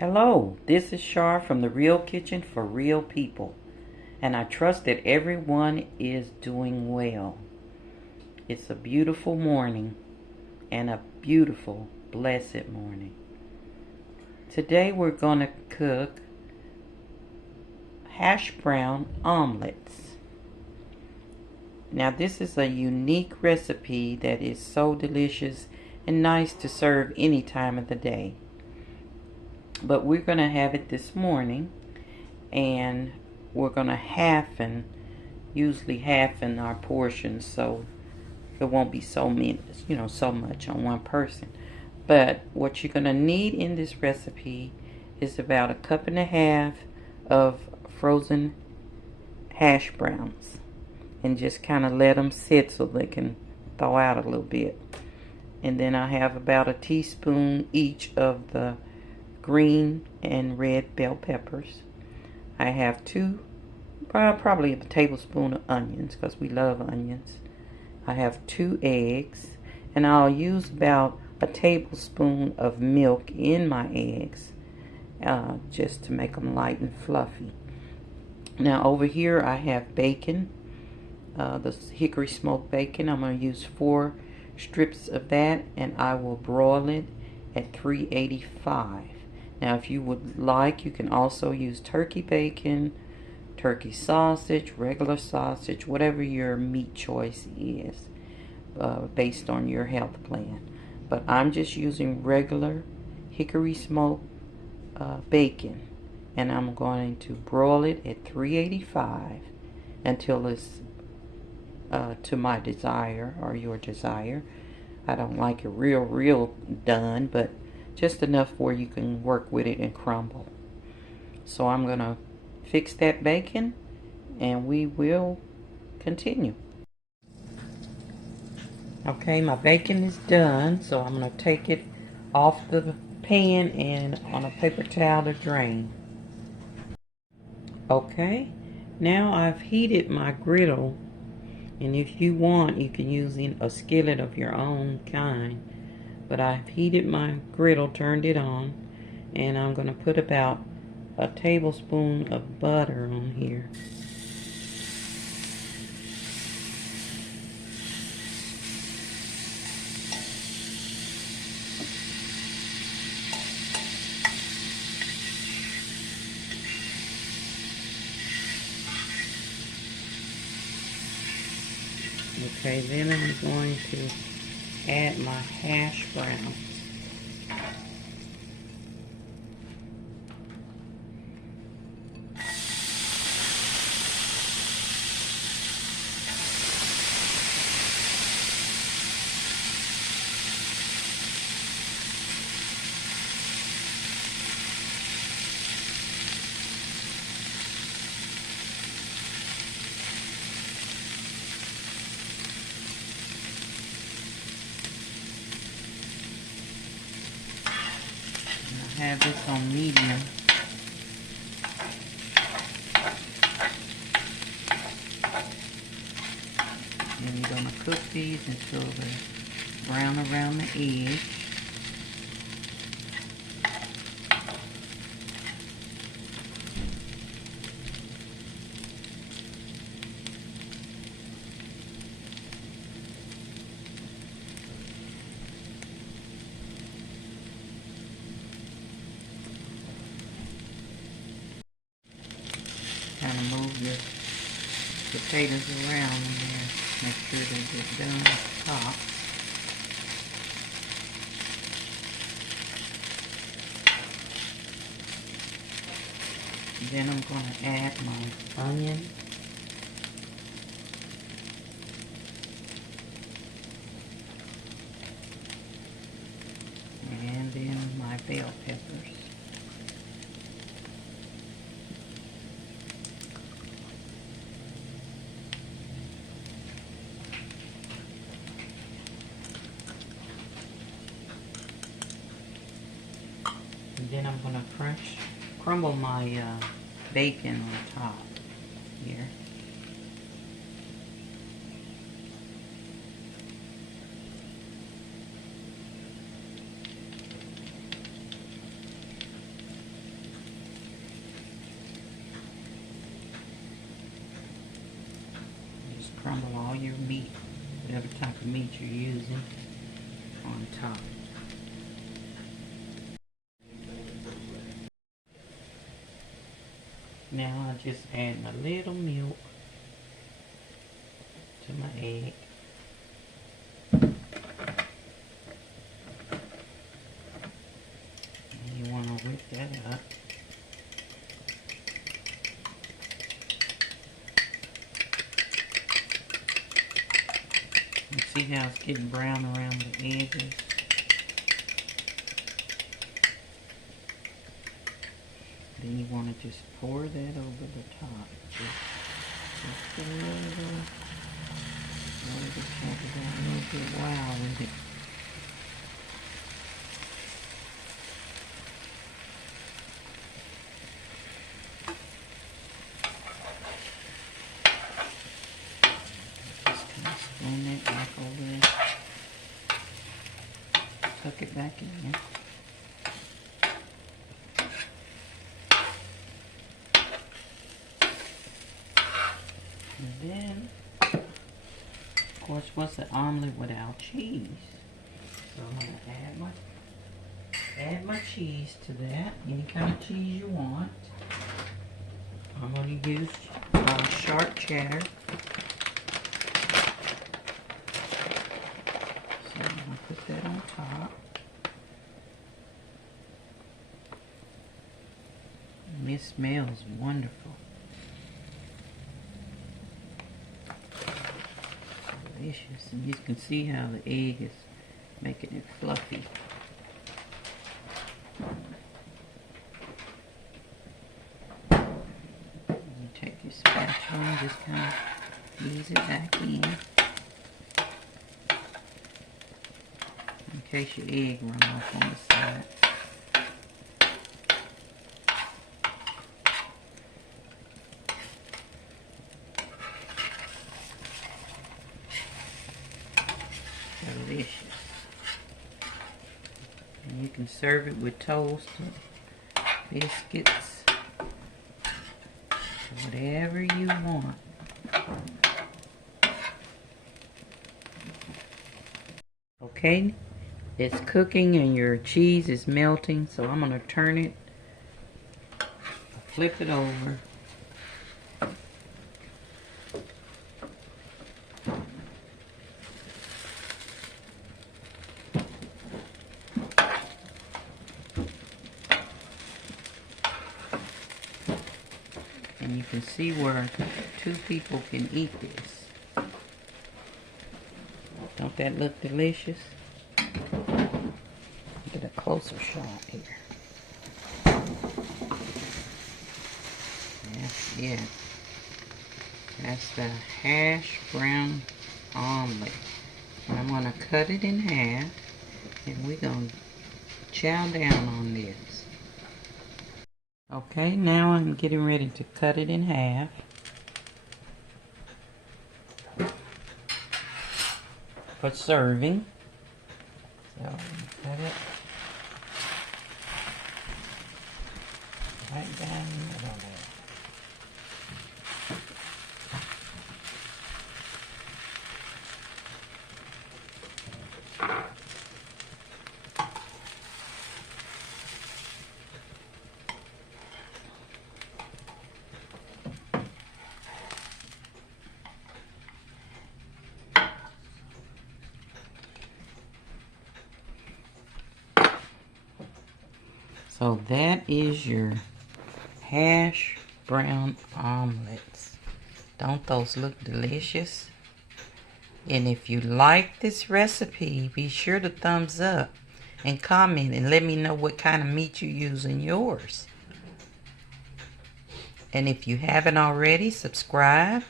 Hello, this is Shar from The Real Kitchen for Real People, and I trust that everyone is doing well. It's a beautiful morning and a beautiful, blessed morning. Today we're going to cook hash brown omelets. Now this is a unique recipe that is so delicious and nice to serve any time of the day. But we're going to have it this morning, and we're going to usually halfen our portions, so it won't be so much on one person. But what you're going to need in this recipe is about 1.5 cups of frozen hash browns, and just kind of let them sit so they can thaw out a little bit. And then I have about a teaspoon each of the green and red bell peppers. I have probably a tablespoon of onions, because we love onions. I have 2 eggs, and I'll use about a tablespoon of milk in my eggs, just to make them light and fluffy. Now over here I have bacon, the hickory smoked bacon. I'm going to use 4 strips of that, and I will broil it at 385. Now if you would like, you can also use turkey bacon, turkey sausage, regular sausage, whatever your meat choice is, based on your health plan. But I'm just using regular hickory smoked bacon, and I'm going to broil it at 385 until it's to my desire or your desire. I don't like it real done, but just enough where you can work with it and crumble. So I'm going to fix that bacon, and we will continue. Okay, my bacon is done, so I'm going to take it off the pan and on a paper towel to drain. Okay, now I've heated my griddle, and if you want, you can use a skillet of your own kind. But I've heated my griddle, turned it on, and I'm going to put about a tablespoon of butter on here. Okay, then I'm going to add my hash browns. Have this on medium. And we're going to cook these until they're brown around the edge. Kind of move your potatoes around in there. Make sure they get done at the top. Then I'm going to add my onion. And then my bell peppers. And then I'm going to crumble my bacon on top here. crumble all your meat, whatever type of meat you're using, on top. Now I just add a little milk to my egg. And you want to whip that up. You see how it's getting brown around the edges? Then you want to just pour that over the top. Just a little bit wow with it. Just kind of spoon that back over there. Tuck it back in. And then, of course, what's an omelet without cheese? So I'm going to add my cheese to that. Any kind of cheese you want. I'm going to use sharp cheddar. So I'm going to put that on top. And this smells wonderful. Delicious. And you can see how the egg is making it fluffy. You take your spatula and just kind of ease it back in case your egg run off on the side. Delicious. And you can serve it with toast or biscuits, whatever you want. Okay, it's cooking and your cheese is melting, so I'm going to turn it, flip it over. And you can see where 2 people can eat this. Don't that look delicious? Get a closer shot here. That's it. That's the hash brown omelet. And I'm going to cut it in half, and we're going to chow down on this. Okay, now I'm getting ready to cut it in half. For serving. So cut it right down the middle there. So that is your hash brown omelets. Don't those look delicious? And if you like this recipe, be sure to thumbs up and comment and let me know what kind of meat you use in yours. And if you haven't already, subscribe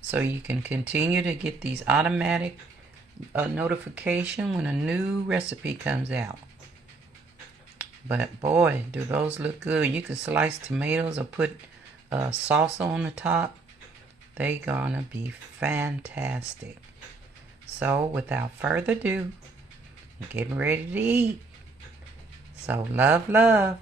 so you can continue to get these automatic notifications when a new recipe comes out. But boy, do those look good. You can slice tomatoes or put salsa on the top. They're gonna be fantastic. So without further ado, I'm getting ready to eat. So love, love.